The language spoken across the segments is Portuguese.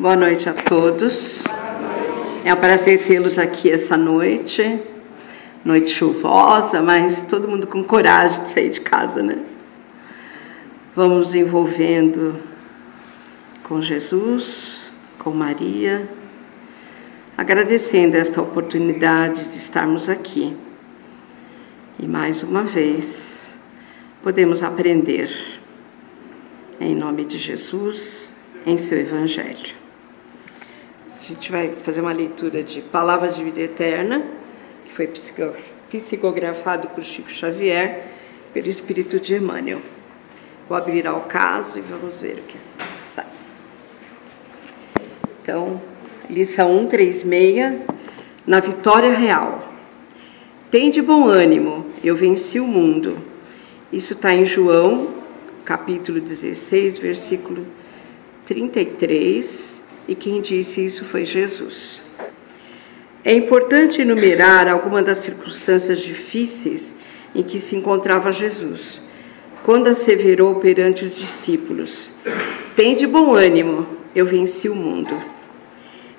Boa noite a todos. É um prazer tê-los aqui essa noite. Noite chuvosa, mas todo mundo com coragem de sair de casa, né? Vamos nos envolvendo com Jesus, com Maria, agradecendo esta oportunidade de estarmos aqui. E mais uma vez, podemos aprender, em nome de Jesus, em seu Evangelho. A gente vai fazer uma leitura de Palavra de Vida Eterna, que foi psicografado por Chico Xavier, pelo Espírito de Emmanuel. Vou abrir ao caso e vamos ver o que sai. Então, lição 136, na vitória real. Tende bom ânimo, eu venci o mundo. Isso está em João, capítulo 16, versículo 33, e quem disse isso foi Jesus. É importante enumerar algumas das circunstâncias difíceis em que se encontrava Jesus, quando asseverou perante os discípulos: tende bom ânimo, eu venci o mundo.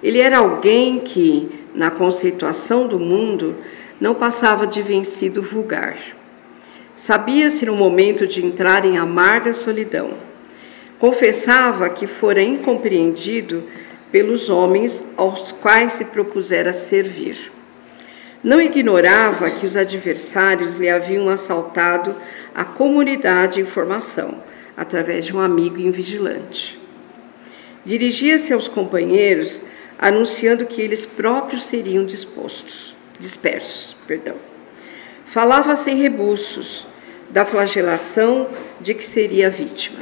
Ele era alguém que, na conceituação do mundo, não passava de vencido vulgar. Sabia-se no momento de entrar em amarga solidão. Confessava que fora incompreendido pelos homens aos quais se propusera servir. Não ignorava que os adversários lhe haviam assaltado a comunidade de informação, através de um amigo invigilante. Dirigia-se aos companheiros, anunciando que eles próprios seriam dispersos. Falava sem rebuços da flagelação de que seria vítima.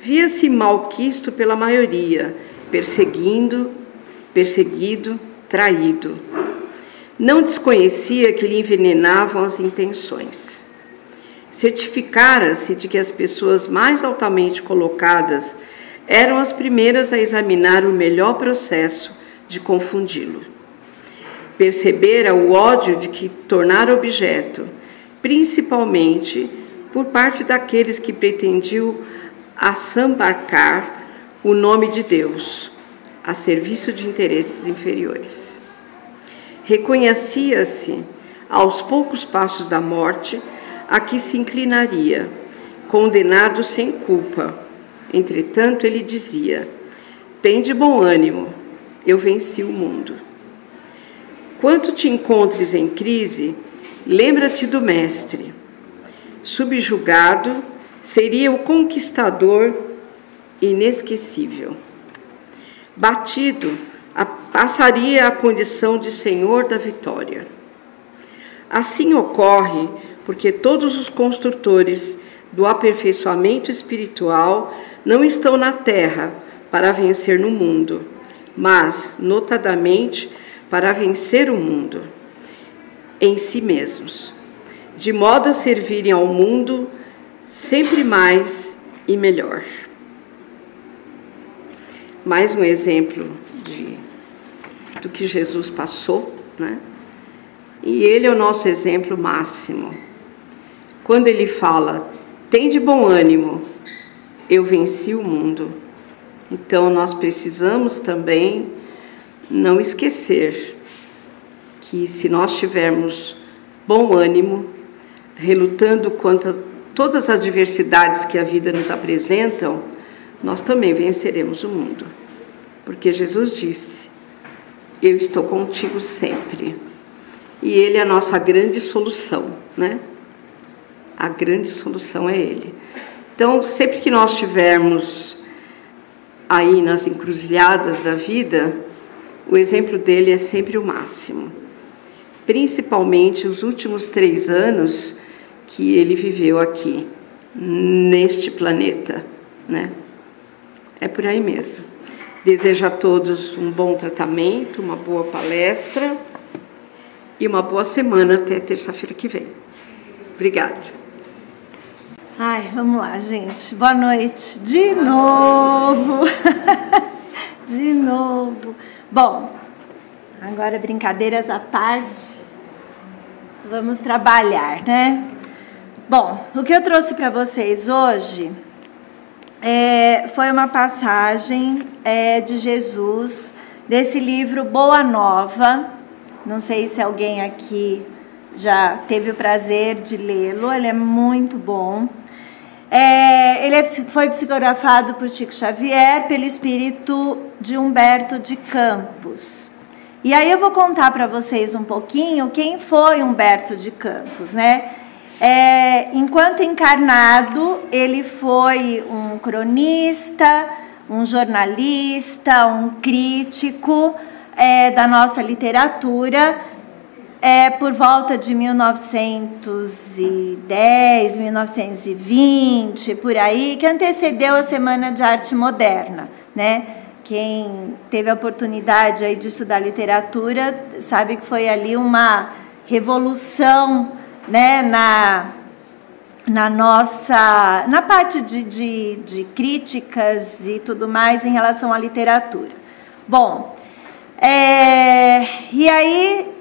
Via-se malquisto pela maioria, perseguido, traído. Não desconhecia que lhe envenenavam as intenções. Certificara-se de que as pessoas mais altamente colocadas eram as primeiras a examinar o melhor processo de confundi-lo. Percebera o ódio de que tornara objeto, principalmente por parte daqueles que pretendiam assambarcar o nome de Deus a serviço de interesses inferiores. Reconhecia-se, aos poucos passos da morte, a que se inclinaria, condenado sem culpa. Entretanto, ele dizia: tende bom ânimo, eu venci o mundo. Quando te encontres em crise, lembra-te do Mestre. Subjugado, seria o conquistador inesquecível. Batido, passaria a condição de Senhor da vitória. Assim ocorre porque todos os construtores do aperfeiçoamento espiritual não estão na terra para vencer no mundo, mas, notadamente, para vencer o mundo em si mesmos, de modo a servirem ao mundo sempre mais e melhor. Mais um exemplo do que Jesus passou, né? E ele é o nosso exemplo máximo. Quando ele fala: tende bom ânimo, eu venci o mundo. Então nós precisamos também não esquecer que, se nós tivermos bom ânimo, relutando contra todas as adversidades que a vida nos apresentam, nós também venceremos o mundo. Porque Jesus disse: eu estou contigo sempre. E ele é a nossa grande solução, né? A grande solução é ele. Então, sempre que nós estivermos aí nas encruzilhadas da vida, o exemplo dele é sempre o máximo. Principalmente os últimos 3 anos que ele viveu aqui, neste planeta, né? É por aí mesmo. Desejo a todos um bom tratamento, uma boa palestra e uma boa semana até terça-feira que vem. Obrigada. Ai, vamos lá, gente. Boa noite. De novo. De novo. Bom, agora brincadeiras à parte, vamos trabalhar, né? Bom, o que eu trouxe para vocês hoje foi uma passagem de Jesus, desse livro Boa Nova. Não sei se alguém aqui já teve o prazer de lê-lo, ele é muito bom. Ele foi psicografado por Chico Xavier, pelo espírito de Humberto de Campos. E aí eu vou contar para vocês um pouquinho quem foi Humberto de Campos, né? Enquanto encarnado, ele foi um cronista, um jornalista, um crítico da nossa literatura, por volta de 1910, 1920, por aí, que antecedeu a Semana de Arte Moderna, né? Quem teve a oportunidade aí de estudar literatura sabe que foi ali uma revolução, né, na parte de críticas e tudo mais em relação à literatura. Bom, e aí,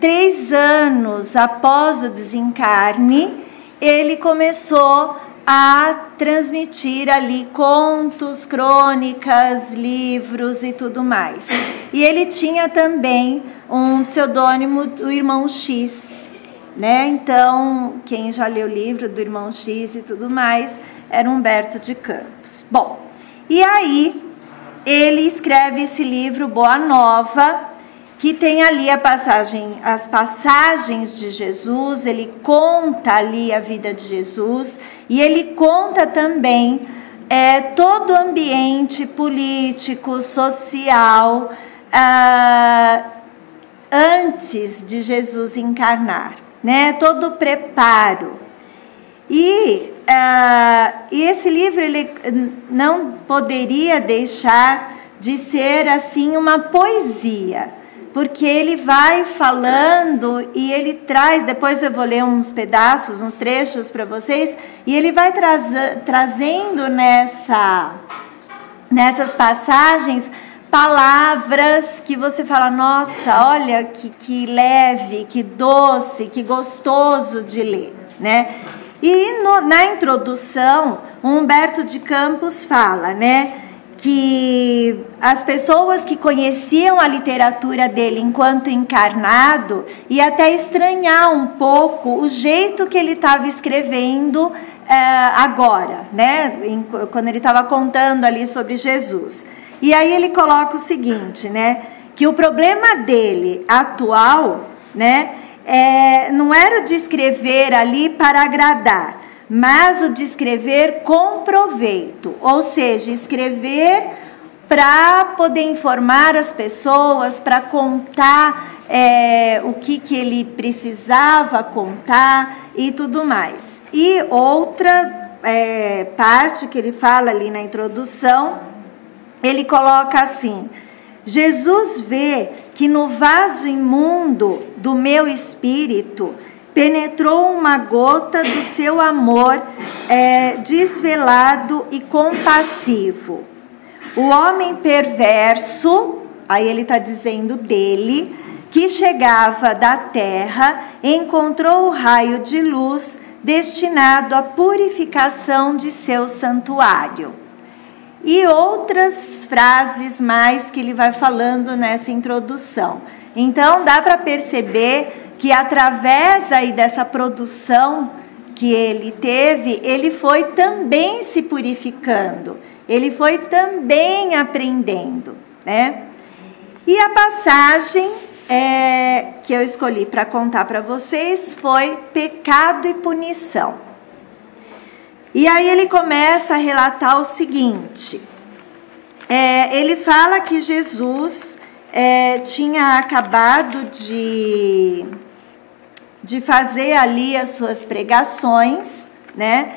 3 anos após o desencarne, ele começou a transmitir ali contos, crônicas, livros e tudo mais. E ele tinha também um pseudônimo, o Irmão X, né? Então, quem já leu o livro do Irmão X e tudo mais, era Humberto de Campos. Bom, e aí ele escreve esse livro Boa Nova, que tem ali as passagens de Jesus. Ele conta ali a vida de Jesus, e ele conta também todo o ambiente político, social, antes de Jesus encarnar, né? Todo o preparo. E esse livro ele não poderia deixar de ser assim uma poesia, porque ele vai falando e ele traz, depois eu vou ler uns pedaços, uns trechos para vocês, e ele vai trazendo nessas passagens palavras que você fala, nossa, olha que leve, que doce, que gostoso de ler, né? E na introdução, Humberto de Campos fala, né, que as pessoas que conheciam a literatura dele enquanto encarnado iam até estranhar um pouco o jeito que ele estava escrevendo agora, né, quando ele estava contando ali sobre Jesus. E aí ele coloca o seguinte, né, que o problema dele atual, né, não era o de escrever ali para agradar, mas o de escrever com proveito, ou seja, escrever para poder informar as pessoas, para contar o que ele precisava contar e tudo mais. E outra parte que ele fala ali na introdução, ele coloca assim: Jesus vê que no vaso imundo do meu espírito penetrou uma gota do seu amor desvelado e compassivo. O homem perverso, aí ele está dizendo dele, que chegava da terra, encontrou o raio de luz destinado à purificação de seu santuário. E outras frases mais que ele vai falando nessa introdução. Então, dá para perceber que através aí dessa produção que ele teve, ele foi também se purificando, ele foi também aprendendo, né? E a passagem que eu escolhi para contar para vocês foi Pecado e Punição. E aí ele começa a relatar o seguinte, ele fala que Jesus tinha acabado de fazer ali as suas pregações, né?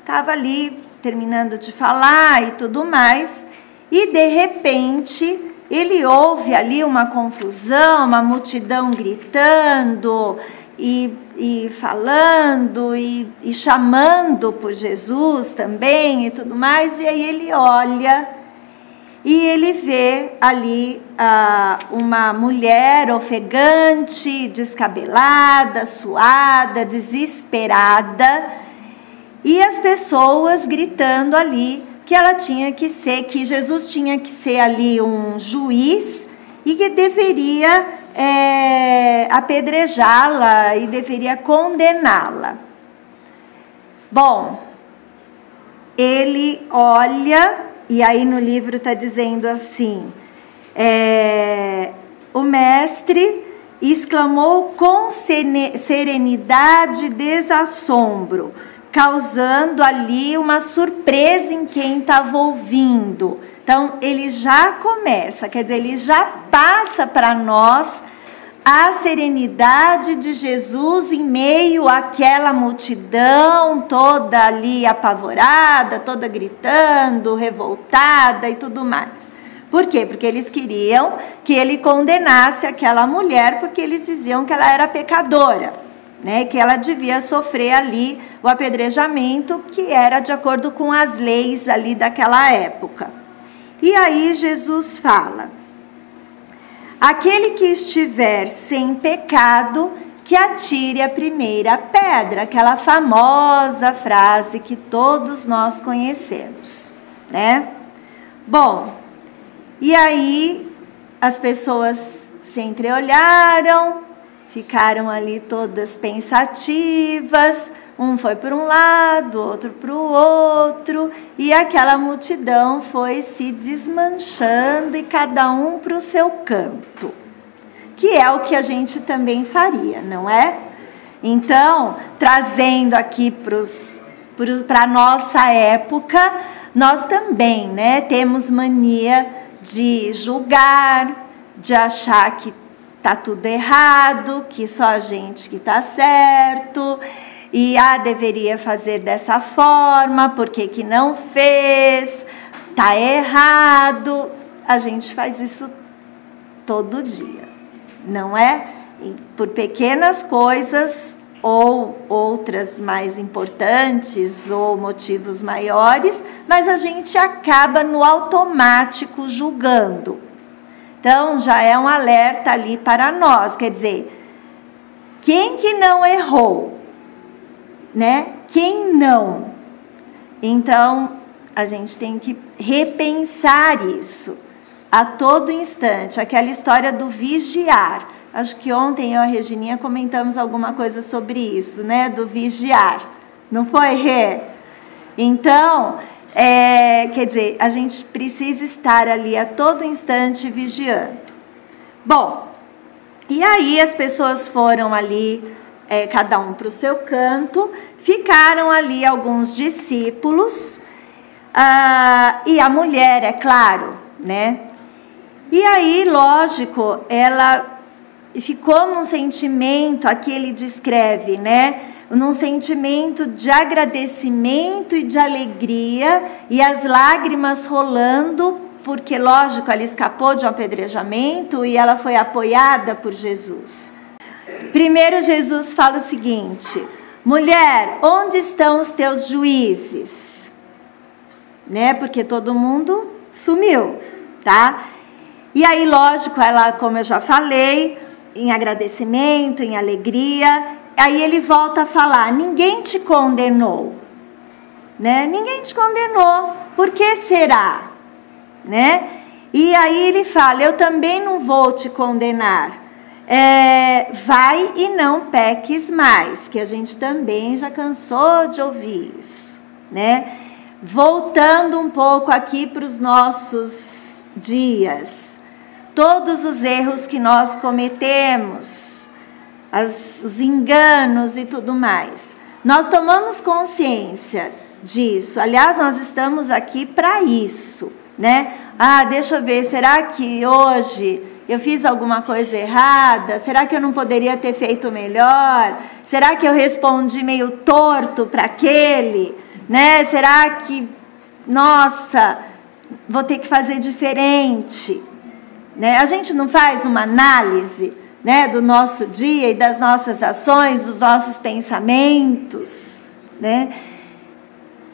Estava ali terminando de falar e tudo mais, e de repente ele ouve ali uma confusão, uma multidão gritando e falando e chamando por Jesus também e tudo mais, e aí ele olha e ele vê ali uma mulher ofegante, descabelada, suada, desesperada, e as pessoas gritando ali que ela tinha que ser, que Jesus tinha que ser ali um juiz e que deveria apedrejá-la e deveria condená-la. Bom, ele olha, e aí no livro está dizendo assim, o mestre exclamou com serenidade e desassombro, causando ali uma surpresa em quem estava ouvindo. Então, ele já começa, quer dizer, ele já passa para nós a serenidade de Jesus em meio àquela multidão toda ali apavorada, toda gritando, revoltada e tudo mais. Por quê? Porque eles queriam que ele condenasse aquela mulher, porque eles diziam que ela era pecadora, né? Que ela devia sofrer ali o apedrejamento, que era de acordo com as leis ali daquela época. E aí Jesus fala: aquele que estiver sem pecado, que atire a primeira pedra, aquela famosa frase que todos nós conhecemos, né? Bom, e aí as pessoas se entreolharam, ficaram ali todas pensativas, um foi para um lado, outro para o outro, e aquela multidão foi se desmanchando e cada um para o seu canto, que é o que a gente também faria, não é? Então, trazendo aqui para a nossa época, nós também, né, temos mania de julgar, de achar que está tudo errado, que só a gente que está certo, e deveria fazer dessa forma, por que não fez, está errado. A gente faz isso todo dia, não é? Por pequenas coisas ou outras mais importantes ou motivos maiores, mas a gente acaba no automático julgando. Então, já é um alerta ali para nós, quer dizer, quem que não errou? Né? Quem não? Então, a gente tem que repensar isso a todo instante. Aquela história do vigiar. Acho que ontem eu e a Regininha comentamos alguma coisa sobre isso, né? Do vigiar. Não foi, Rê? Então, quer dizer, a gente precisa estar ali a todo instante vigiando. Bom, e aí as pessoas foram ali, cada um para o seu canto, ficaram ali alguns discípulos, e a mulher, é claro, né? E aí, lógico, ela ficou num sentimento, aqui ele descreve, né? Num sentimento de agradecimento e de alegria, e as lágrimas rolando, porque, lógico, ela escapou de um apedrejamento e ela foi apoiada por Jesus. Primeiro, Jesus fala o seguinte: mulher, onde estão os teus juízes? Né? Porque todo mundo sumiu, tá? E aí, lógico, ela, como eu já falei, em agradecimento, em alegria, aí ele volta a falar: ninguém te condenou, né? Ninguém te condenou, por que será? Né? E aí ele fala: eu também não vou te condenar, vai e não peques mais, que a gente também já cansou de ouvir isso, né? Voltando um pouco aqui para os nossos dias, todos os erros que nós cometemos, os enganos e tudo mais, nós tomamos consciência disso. Aliás, nós estamos aqui para isso, né? Deixa eu ver, será que hoje eu fiz alguma coisa errada? Será que eu não poderia ter feito melhor? Será que eu respondi meio torto para aquele? Né? Será que, nossa, vou ter que fazer diferente? Né? A gente não faz uma análise, né, do nosso dia e das nossas ações, dos nossos pensamentos, né?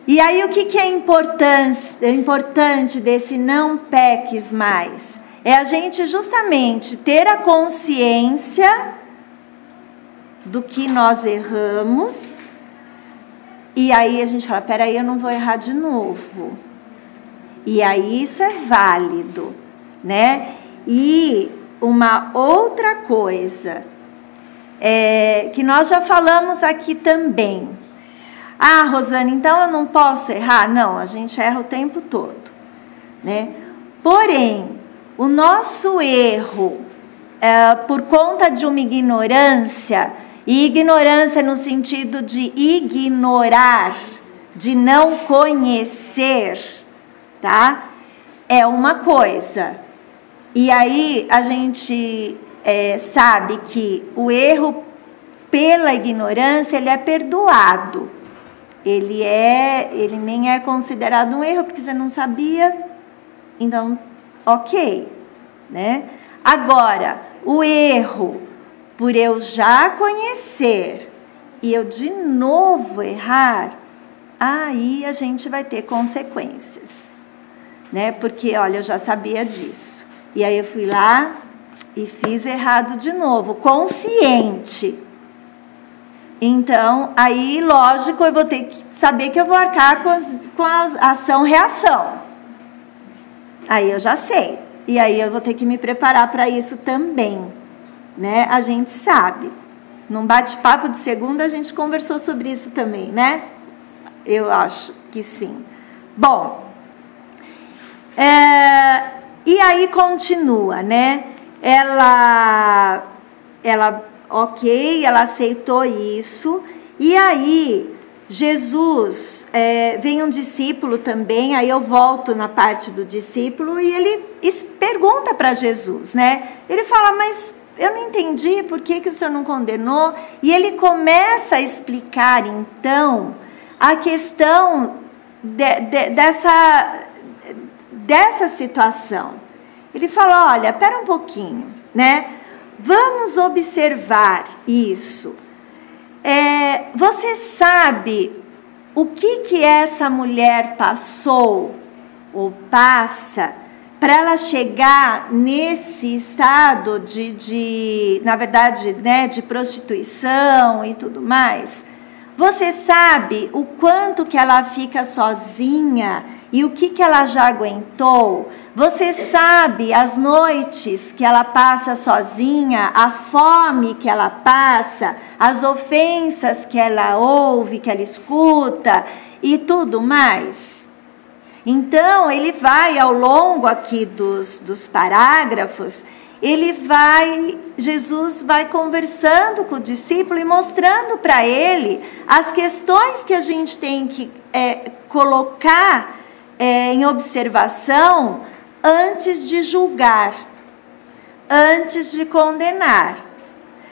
E aí o que é importante desse não peques mais? É a gente justamente ter a consciência do que nós erramos E aí a gente fala, peraí, eu não vou errar de novo. E aí isso é válido, né? E uma outra coisa, que nós já falamos aqui também. Ah, Rosane, então eu não posso errar? Não, a gente erra o tempo todo, né? Porém, o nosso erro, por conta de uma ignorância, e ignorância no sentido de ignorar, de não conhecer, tá? É uma coisa. E aí a gente sabe que o erro pela ignorância, ele é perdoado. Ele nem é considerado um erro, porque você não sabia, então, ok, né? Agora, o erro, por eu já conhecer e eu de novo errar, aí a gente vai ter consequências, né? Porque, olha, eu já sabia disso. E aí eu fui lá e fiz errado de novo, consciente. Então, aí, lógico, eu vou ter que saber que eu vou arcar com a ação-reação. Aí eu já sei. E aí eu vou ter que me preparar para isso também, né? A gente sabe. Num bate-papo de segunda, a gente conversou sobre isso também, né? Eu acho que sim. Bom, e aí continua, né? Ela ok, ela aceitou isso. E aí, Jesus, vem um discípulo também, aí eu volto na parte do discípulo, e ele pergunta para Jesus, né? Ele fala, mas eu não entendi, por que o senhor não condenou? E ele começa a explicar, então, a questão dessa situação. Ele fala, olha, espera um pouquinho, né? Vamos observar isso. Você sabe o que essa mulher passou ou passa para ela chegar nesse estado na verdade, né, de prostituição e tudo mais? Você sabe o quanto que ela fica sozinha e o que ela já aguentou? Você sabe as noites que ela passa sozinha, a fome que ela passa, as ofensas que ela ouve, que ela escuta e tudo mais? Então, ele vai ao longo aqui dos parágrafos, Jesus vai conversando com o discípulo e mostrando para ele as questões que a gente tem que colocar em observação antes de julgar, antes de condenar.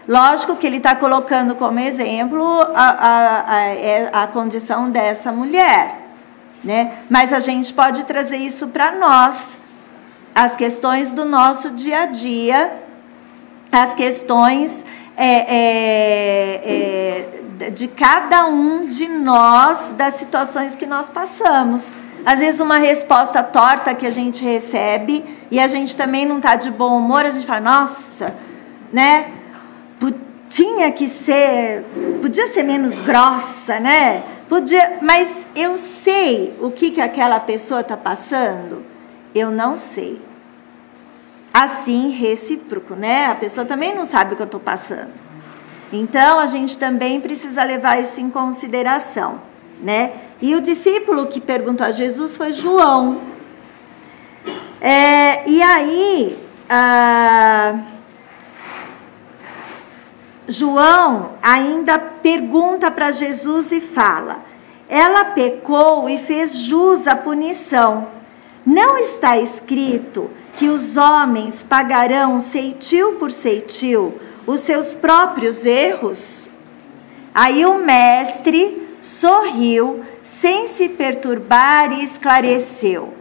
Lógico que ele está colocando como exemplo a condição dessa mulher, né? Mas a gente pode trazer isso para nós, as questões do nosso dia a dia, as questões de cada um de nós, das situações que nós passamos. Às vezes uma resposta torta que a gente recebe e a gente também não está de bom humor, a gente fala, nossa, né? Podia ser menos grossa, né? Mas eu sei o que aquela pessoa está passando? Eu não sei. Assim, recíproco, né? A pessoa também não sabe o que eu estou passando. Então, a gente também precisa levar isso em consideração, né? E o discípulo que perguntou a Jesus foi João. E aí, João ainda pergunta para Jesus e fala, ela pecou e fez jus à punição. Não está escrito que os homens pagarão ceitil por ceitil os seus próprios erros? Aí o mestre sorriu, sem se perturbar, e esclareceu.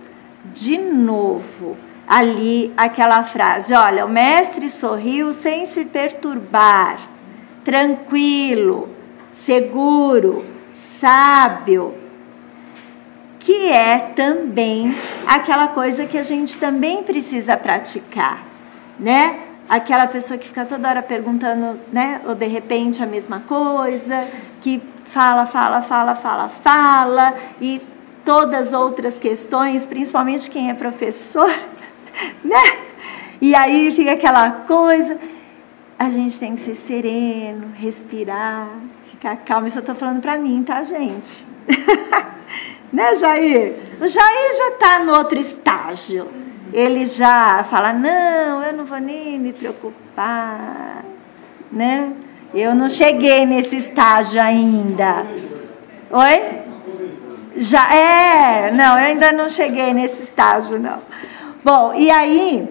De novo, ali aquela frase, olha, o mestre sorriu sem se perturbar, tranquilo, seguro, sábio, que é também aquela coisa que a gente também precisa praticar, né? Aquela pessoa que fica toda hora perguntando, né? Ou de repente a mesma coisa, que fala, e todas as outras questões, principalmente quem é professor, né? E aí fica aquela coisa, a gente tem que ser sereno, respirar, ficar calmo. Isso eu estou falando para mim, tá, gente? Né, Jair? O Jair já está no outro estágio. Ele já fala, não, eu não vou nem me preocupar, né? Eu não cheguei nesse estágio ainda. Oi? Já não, eu ainda não cheguei nesse estágio, não. Bom, e aí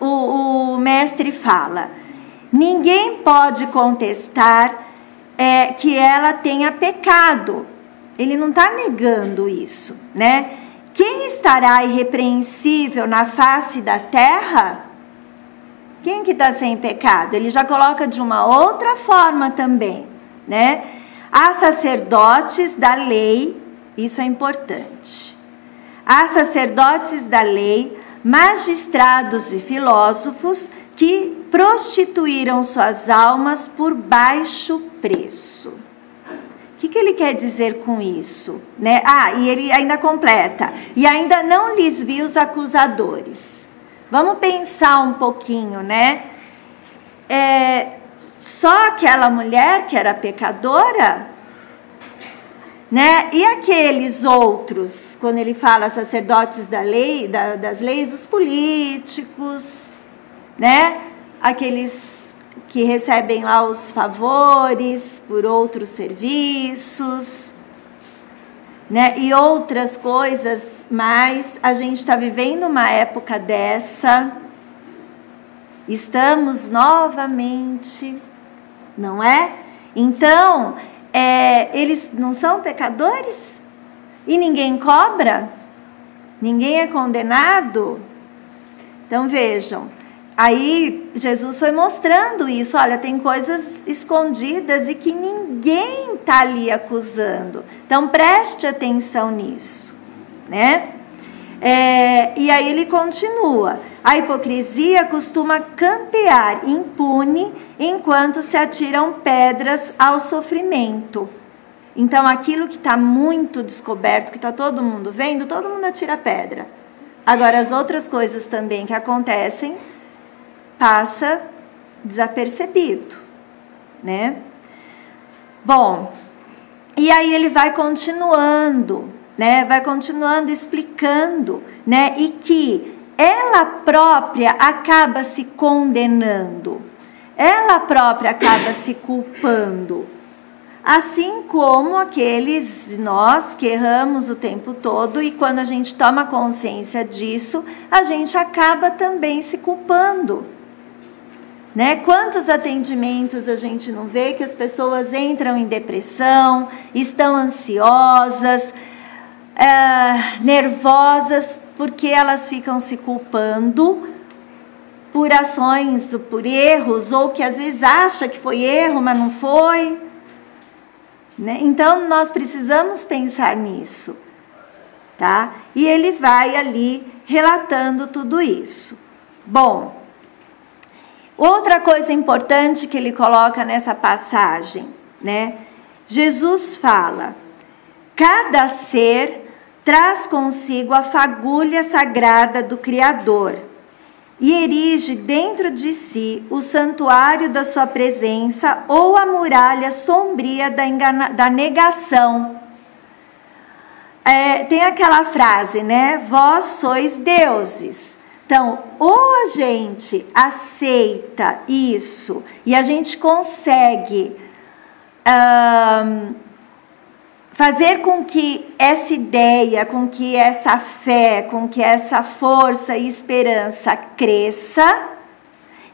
o mestre fala, ninguém pode contestar que ela tenha pecado. Ele não está negando isso, né? Quem estará irrepreensível na face da terra? Quem que está sem pecado? Ele já coloca de uma outra forma também, né? Há sacerdotes da lei, isso é importante. Há sacerdotes da lei, magistrados e filósofos que prostituíram suas almas por baixo preço. O que ele quer dizer com isso? Né? E ele ainda completa. E ainda não lhes vi os acusadores. Vamos pensar um pouquinho, né? Só aquela mulher que era pecadora, né? E aqueles outros, quando ele fala sacerdotes da lei, das leis, os políticos, né? Aqueles que recebem lá os favores por outros serviços, né? E outras coisas mais. A gente está vivendo uma época dessa, estamos novamente, não é? Então, eles não são pecadores? E ninguém cobra? Ninguém é condenado? Então, vejam. Aí Jesus foi mostrando isso, olha, tem coisas escondidas e que ninguém está ali acusando. Então preste atenção nisso, né? E aí ele continua, a hipocrisia costuma campear impune enquanto se atiram pedras ao sofrimento. Então aquilo que está muito descoberto, que está todo mundo vendo, todo mundo atira pedra. Agora as outras coisas também que acontecem, passa desapercebido, né? Bom, e aí ele vai continuando, né? Vai continuando explicando, né? E que ela própria acaba se condenando, ela própria acaba se culpando, assim como aqueles nós que erramos o tempo todo e quando a gente toma consciência disso, a gente acaba também se culpando. Né? Quantos atendimentos a gente não vê que as pessoas entram em depressão, estão ansiosas, nervosas, porque elas ficam se culpando por ações, por erros, ou que às vezes acha que foi erro, mas não foi. Né? Então, nós precisamos pensar nisso. Tá? E ele vai ali relatando tudo isso. Bom, outra coisa importante que ele coloca nessa passagem, né? Jesus fala, cada ser traz consigo a fagulha sagrada do Criador e erige dentro de si o santuário da sua presença ou a muralha sombria da negação. Tem aquela frase, né? Vós sois deuses. Então, ou a gente aceita isso e a gente consegue fazer com que essa ideia, com que essa fé, com que essa força e esperança cresça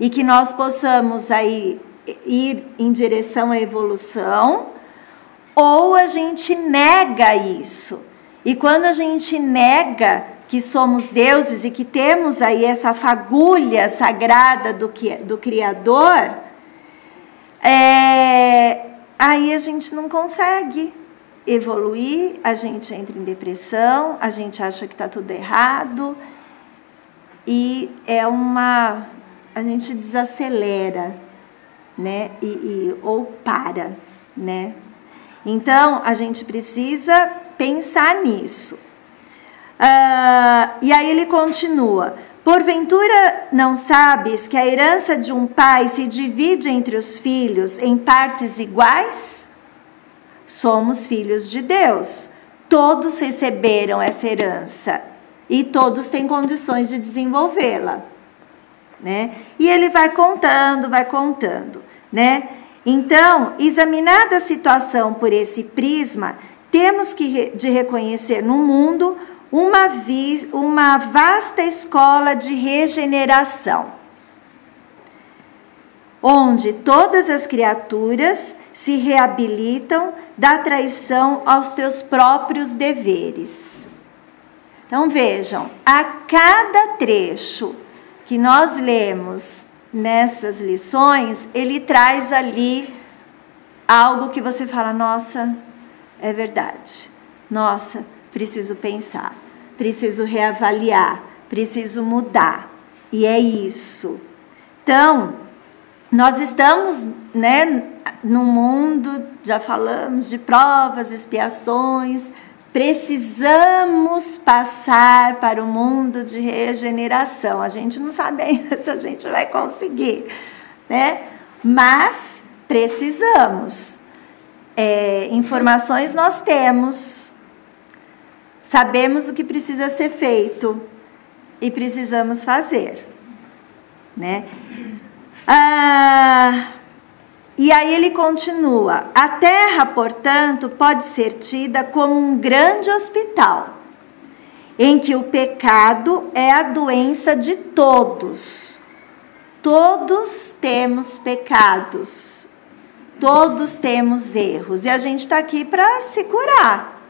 e que nós possamos aí ir em direção à evolução, ou a gente nega isso. E quando a gente nega que somos deuses e que temos aí essa fagulha sagrada do Criador, aí a gente não consegue evoluir, a gente entra em depressão, a gente acha que está tudo errado e a gente desacelera, né? Ou para, né? Então, a gente precisa pensar nisso. E aí ele continua: porventura não sabes que a herança de um pai se divide entre os filhos em partes iguais? Somos filhos de Deus. Todos receberam essa herança e todos têm condições de desenvolvê-la, né? E ele vai contando, né? Então, examinada a situação por esse prisma, temos de reconhecer no mundo uma vasta escola de regeneração, onde todas as criaturas se reabilitam da traição aos seus próprios deveres. Então vejam, a cada trecho que nós lemos nessas lições, ele traz ali algo que você fala: nossa, é verdade, nossa, preciso pensar, preciso reavaliar, preciso mudar. E é isso. Então, nós estamos, né, no mundo, já falamos de provas, expiações, precisamos passar para o mundo de regeneração. A gente não sabe ainda se a gente vai conseguir, né? Mas precisamos. Informações nós temos, sabemos o que precisa ser feito e precisamos fazer, né? E aí ele continua: a terra, portanto, pode ser tida como um grande hospital, em que o pecado é a doença de todos. Todos temos pecados, todos temos erros, e a gente está aqui para se curar,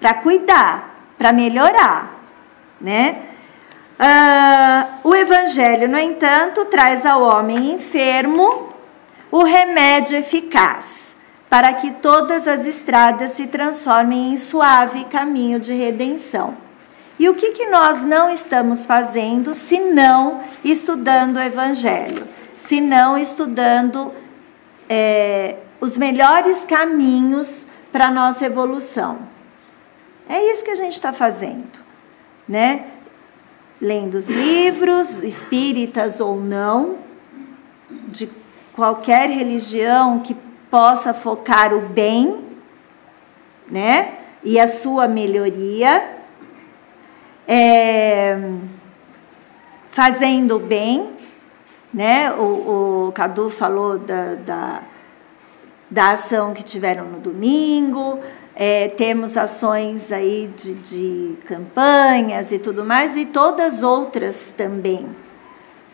para cuidar, para melhorar, né? O Evangelho, no entanto, traz ao homem enfermo o remédio eficaz, para que todas as estradas se transformem em suave caminho de redenção. E o que nós não estamos fazendo, senão estudando o Evangelho, senão estudando os melhores caminhos para a nossa evolução? É isso que a gente está fazendo, né? Lendo os livros, espíritas ou não, de qualquer religião que possa focar o bem, né? E a sua melhoria, fazendo o bem, né? O Cadu falou da ação que tiveram no domingo. Temos ações aí de campanhas e tudo mais, e todas outras também,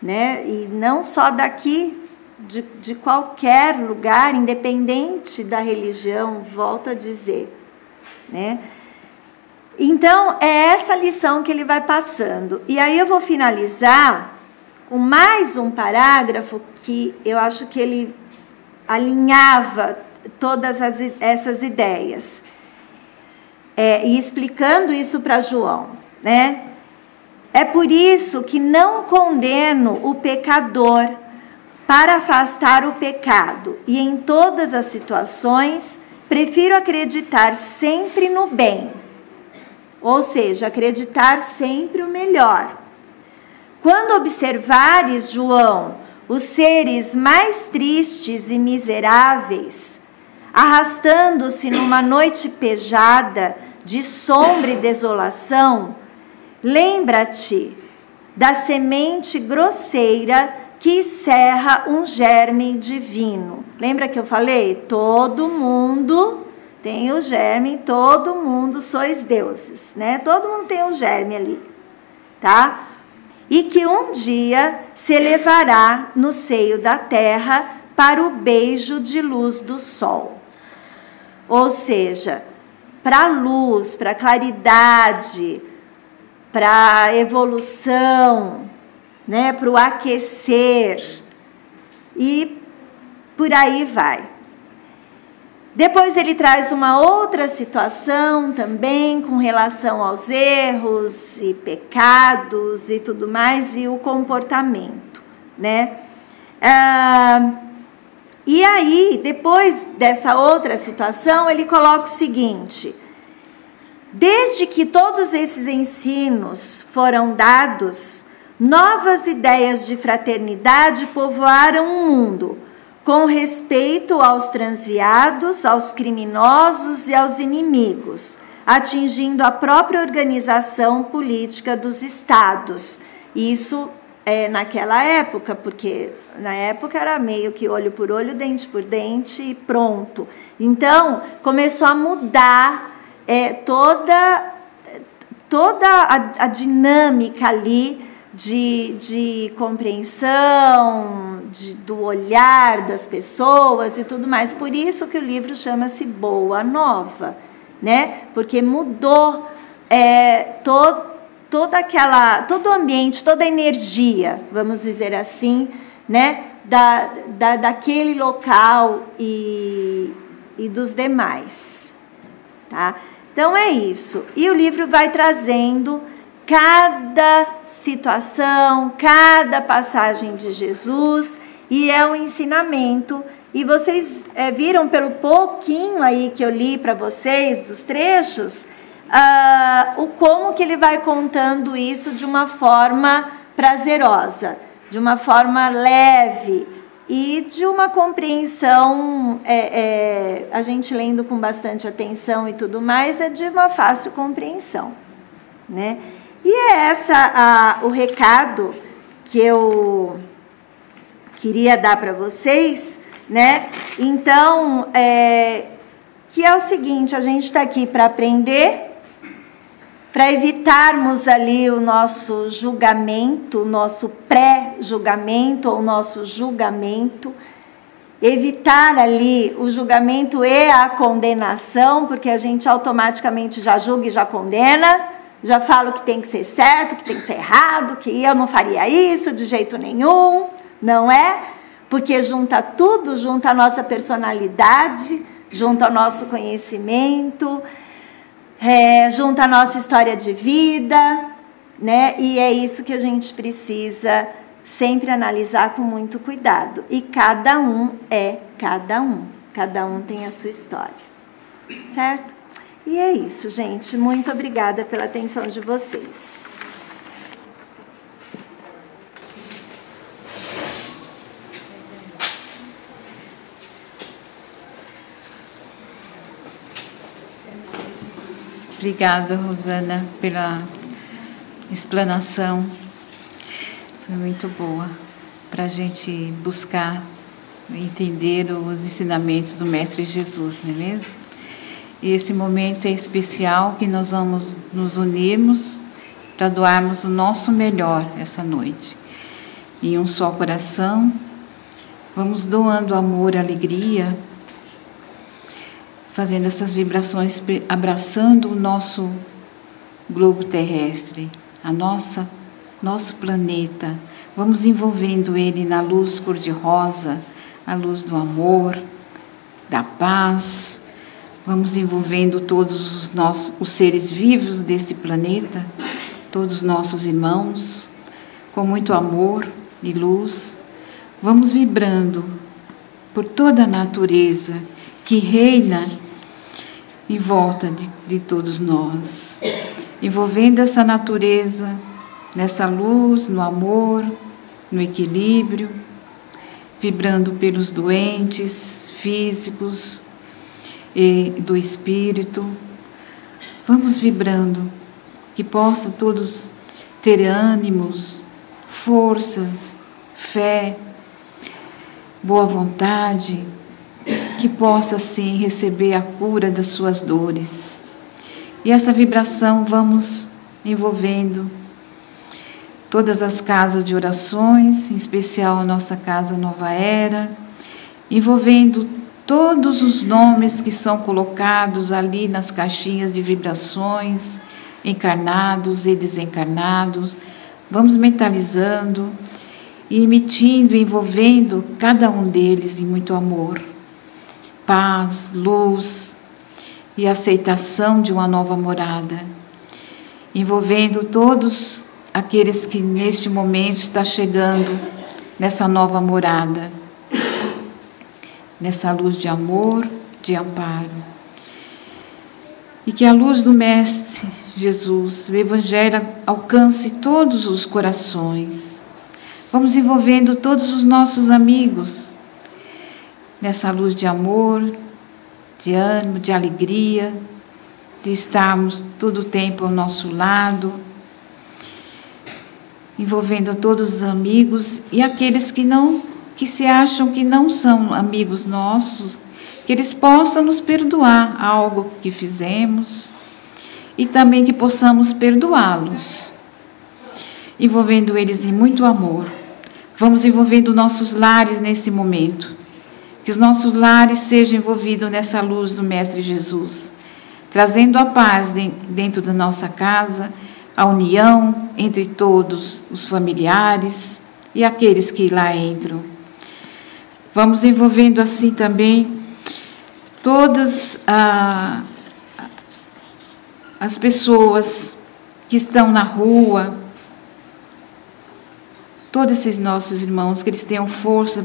né? E não só daqui, de qualquer lugar, independente da religião, volto a dizer, né? Então, é essa lição que ele vai passando. E aí eu vou finalizar com mais um parágrafo que eu acho que ele alinhava todas essas ideias. E explicando isso para João, né? É por isso que não condeno o pecador, para afastar o pecado, e em todas as situações prefiro acreditar sempre no bem, ou seja, acreditar sempre o melhor. Quando observares, João, os seres mais tristes e miseráveis, arrastando-se numa noite pejada de sombra e desolação, lembra-te da semente grosseira que cerra um germe divino. Lembra que eu falei? Todo mundo tem o germe, todo mundo sois deuses, né? Todo mundo tem o germe ali, tá? E que um dia se elevará no seio da terra para o beijo de luz do sol. Ou seja, para a luz, para a claridade, para a evolução, né, para o aquecer, e por aí vai. Depois ele traz uma outra situação também com relação aos erros e pecados e tudo mais, e o comportamento, né? E aí, depois dessa outra situação, ele coloca o seguinte: desde que todos esses ensinos foram dados, novas ideias de fraternidade povoaram o mundo, com respeito aos transviados, aos criminosos e aos inimigos, atingindo a própria organização política dos estados. Isso naquela época, porque na época era meio que olho por olho, dente por dente e pronto. Então, começou a mudar toda a dinâmica ali de compreensão, do olhar das pessoas e tudo mais. Por isso que o livro chama-se Boa Nova, né? Porque mudou todo o ambiente, toda a energia, vamos dizer assim, né? Daquele local e dos demais, tá? Então é isso. E o livro vai trazendo cada situação, cada passagem de Jesus, e é um ensinamento. E vocês viram pelo pouquinho aí que eu li para vocês, dos trechos, como que ele vai contando isso de uma forma prazerosa, de uma forma leve e de uma compreensão, a gente lendo com bastante atenção e tudo mais, é de uma fácil compreensão, né? E é o recado que eu queria dar para vocês, né? Então, que é o seguinte: a gente está aqui para aprender, para evitarmos ali o nosso julgamento, o nosso pré-julgamento ou o nosso julgamento, evitar ali o julgamento e a condenação, porque a gente automaticamente já julga e já condena, já fala o que tem que ser certo, o que tem que ser errado, que eu não faria isso de jeito nenhum, não é? Porque junta tudo, junta a nossa personalidade, junta o nosso conhecimento, junta a nossa história de vida, né? E é isso que a gente precisa sempre analisar com muito cuidado. E cada um é cada um tem a sua história, certo? E é isso, gente. Muito obrigada pela atenção de vocês. Obrigada, Rosana, pela explanação. Foi muito boa para a gente buscar entender os ensinamentos do Mestre Jesus, não é mesmo? E esse momento é especial, que nós vamos nos unirmos para doarmos o nosso melhor essa noite. Em um só coração, vamos doando amor, alegria, fazendo essas vibrações, abraçando o nosso globo terrestre, nosso planeta. Vamos envolvendo ele na luz cor-de-rosa, a luz do amor, da paz. Vamos envolvendo todos os seres vivos desse planeta, todos os nossos irmãos, com muito amor e luz. Vamos vibrando por toda a natureza que reina em volta de todos nós, envolvendo essa natureza nessa luz, no amor, no equilíbrio, vibrando pelos doentes físicos e do espírito. Vamos vibrando, que possa todos ter ânimos, forças, fé, boa vontade, que possa sim receber a cura das suas dores. E essa vibração vamos envolvendo todas as casas de orações, em especial a nossa casa Nova Era, envolvendo todos os nomes que são colocados ali nas caixinhas de vibrações, encarnados e desencarnados. Vamos mentalizando e emitindo, envolvendo cada um deles em muito amor, paz, luz e aceitação de uma nova morada, envolvendo todos aqueles que neste momento estão chegando nessa nova morada. nessa luz de amor, de amparo. E que a luz do Mestre Jesus, o Evangelho, alcance todos os corações. Vamos envolvendo todos os nossos amigos nessa luz de amor, de ânimo, de alegria, de estarmos todo o tempo ao nosso lado, envolvendo todos os amigos e aqueles que se acham que não são amigos nossos, que eles possam nos perdoar algo que fizemos e também que possamos perdoá-los, envolvendo eles em muito amor. Vamos envolvendo nossos lares nesse momento, que os nossos lares sejam envolvidos nessa luz do Mestre Jesus, trazendo a paz dentro da nossa casa, a união entre todos os familiares e aqueles que lá entram. Vamos envolvendo assim também todas as pessoas que estão na rua, todos esses nossos irmãos, que eles tenham força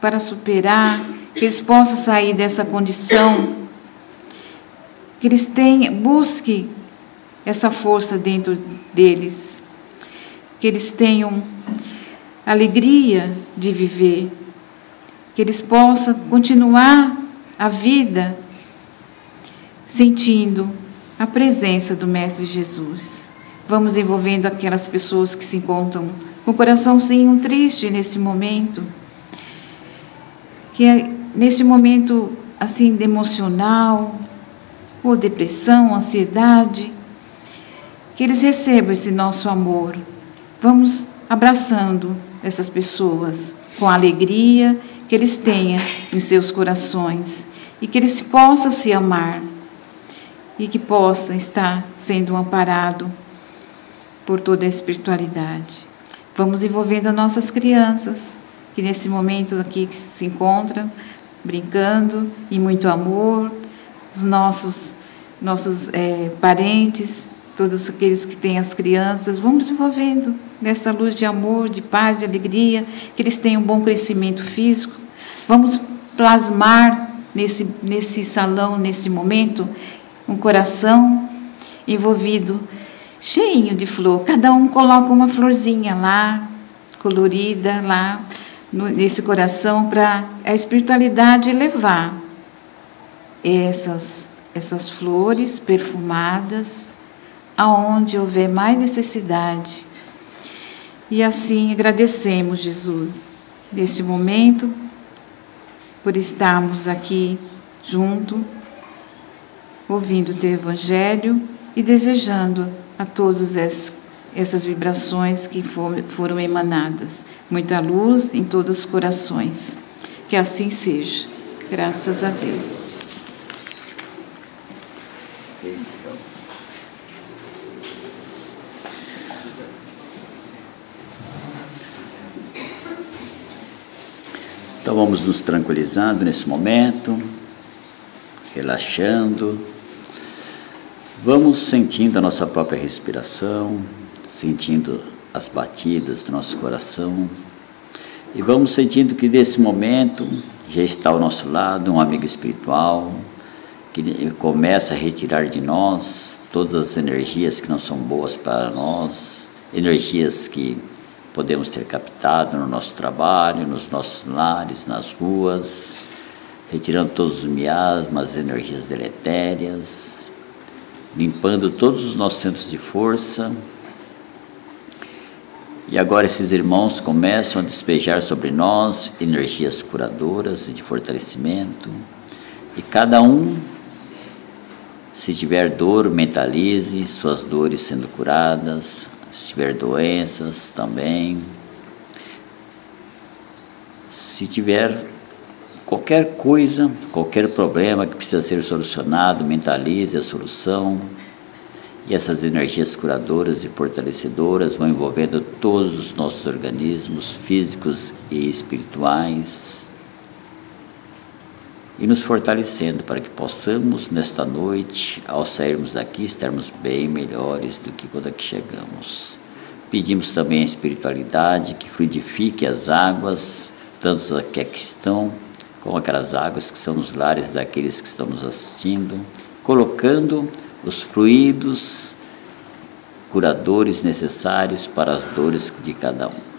para superar, que eles possam sair dessa condição, que eles busquem essa força dentro deles, que eles tenham alegria de viver, que eles possam continuar a vida sentindo a presença do Mestre Jesus. Vamos envolvendo aquelas pessoas que se encontram com o coraçãozinho triste nesse momento, que é nesse momento assim emocional, ou depressão, ansiedade, que eles recebam esse nosso amor. Vamos abraçando essas pessoas com a alegria que eles tenham em seus corações e que eles possam se amar e que possam estar sendo amparados por toda a espiritualidade. Vamos envolvendo as nossas crianças, que nesse momento aqui que se encontram, brincando, em muito amor, os nossos parentes, todos aqueles que têm as crianças, vamos envolvendo nessa luz de amor, de paz, de alegria, que eles tenham um bom crescimento físico. Vamos plasmar nesse salão, nesse momento, um coração envolvido, cheio de flor. Cada um coloca uma florzinha lá, colorida lá, nesse coração, para a espiritualidade levar essas flores perfumadas aonde houver mais necessidade. E assim agradecemos, Jesus, neste momento, por estarmos aqui junto, ouvindo o Teu Evangelho e desejando a todos essas vibrações que foram emanadas. Muita luz em todos os corações. Que assim seja. Graças a Deus. Então vamos nos tranquilizando nesse momento, relaxando. Vamos sentindo a nossa própria respiração, sentindo as batidas do nosso coração. E vamos sentindo que nesse momento já está ao nosso lado um amigo espiritual que começa a retirar de nós todas as energias que não são boas para nós, energias que podemos ter captado no nosso trabalho, nos nossos lares, nas ruas, retirando todos os miasmas, energias deletérias, limpando todos os nossos centros de força. E agora esses irmãos começam a despejar sobre nós energias curadoras e de fortalecimento. E cada um, se tiver dor, mentalize suas dores sendo curadas. Se tiver doenças também, se tiver qualquer coisa, qualquer problema que precisa ser solucionado, mentalize a solução. E essas energias curadoras e fortalecedoras vão envolvendo todos os nossos organismos físicos e espirituais e nos fortalecendo para que possamos, nesta noite, ao sairmos daqui, estarmos bem melhores do que quando aqui chegamos. Pedimos também a espiritualidade que fluidifique as águas, tanto as que aqui estão, com aquelas águas que são nos lares daqueles que estão nos assistindo, colocando os fluidos curadores necessários para as dores de cada um.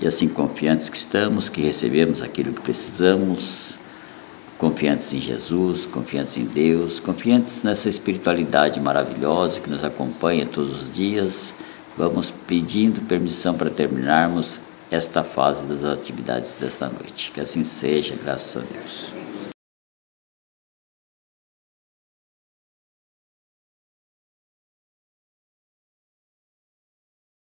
E assim, confiantes que estamos, que recebemos aquilo que precisamos, confiantes em Jesus, confiantes em Deus, confiantes nessa espiritualidade maravilhosa que nos acompanha todos os dias, vamos pedindo permissão para terminarmos esta fase das atividades desta noite. Que assim seja, graças a Deus.